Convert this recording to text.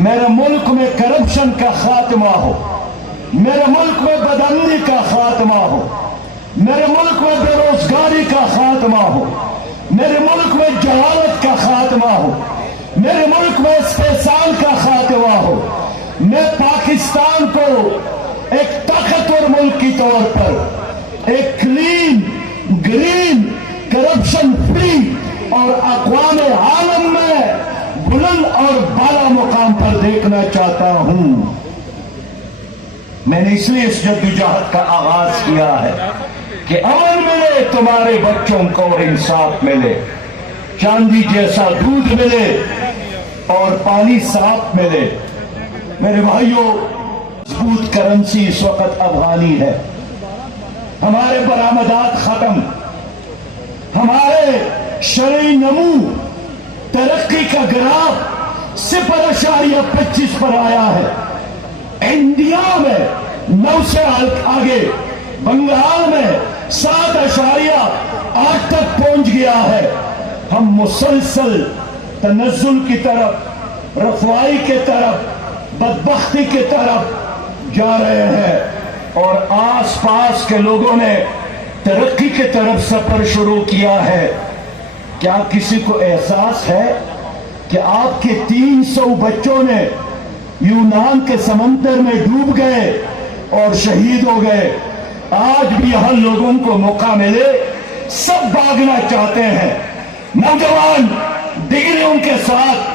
میرے ملک میں کرپشن کا خاتمہ ہو، میرے ملک میں بدامنی کا خاتمہ ہو، میرے ملک میں بے روزگاری کا خاتمہ ہو، میرے ملک میں جہالت کا خاتمہ ہو، میرے ملک میں استحصال کا خاتمہ ہو۔ میں پاکستان کو ایک طاقتور ملک کی طور پر ایک کلین، گرین، کرپشن فری اور اقوام عالم میں بلند اور بالا مقام پر دیکھنا چاہتا ہوں۔ میں نے اس لیے اس جدوجہد کا آغاز کیا ہے کہ امن ملے، تمہارے بچوں کو انصاف ملے، چاندی جیسا دودھ ملے اور پانی صاف ملے۔ میرے بھائیوں، مضبوط کرنسی اس وقت افغانی ہے، ہمارے برآمدات ختم، ہمارے شرعی نمو ترقی کا گراف 0.25 پر آیا ہے۔ انڈیا میں 9 سے آگے، بنگال میں 7.8 تک پہنچ گیا ہے۔ ہم مسلسل تنزل کی طرف، رسوائی کی طرف، بدبختی کی طرف جا رہے ہیں، اور آس پاس کے لوگوں نے ترقی کی طرف سفر شروع کیا ہے۔ کیا کسی کو احساس ہے کہ آپ کے 300 بچوں نے یونان کے سمندر میں ڈوب گئے اور شہید ہو گئے؟ آج بھی یہاں لوگوں کو موقع ملے، سب بھاگنا چاہتے ہیں، نوجوان ڈگریوں کے ساتھ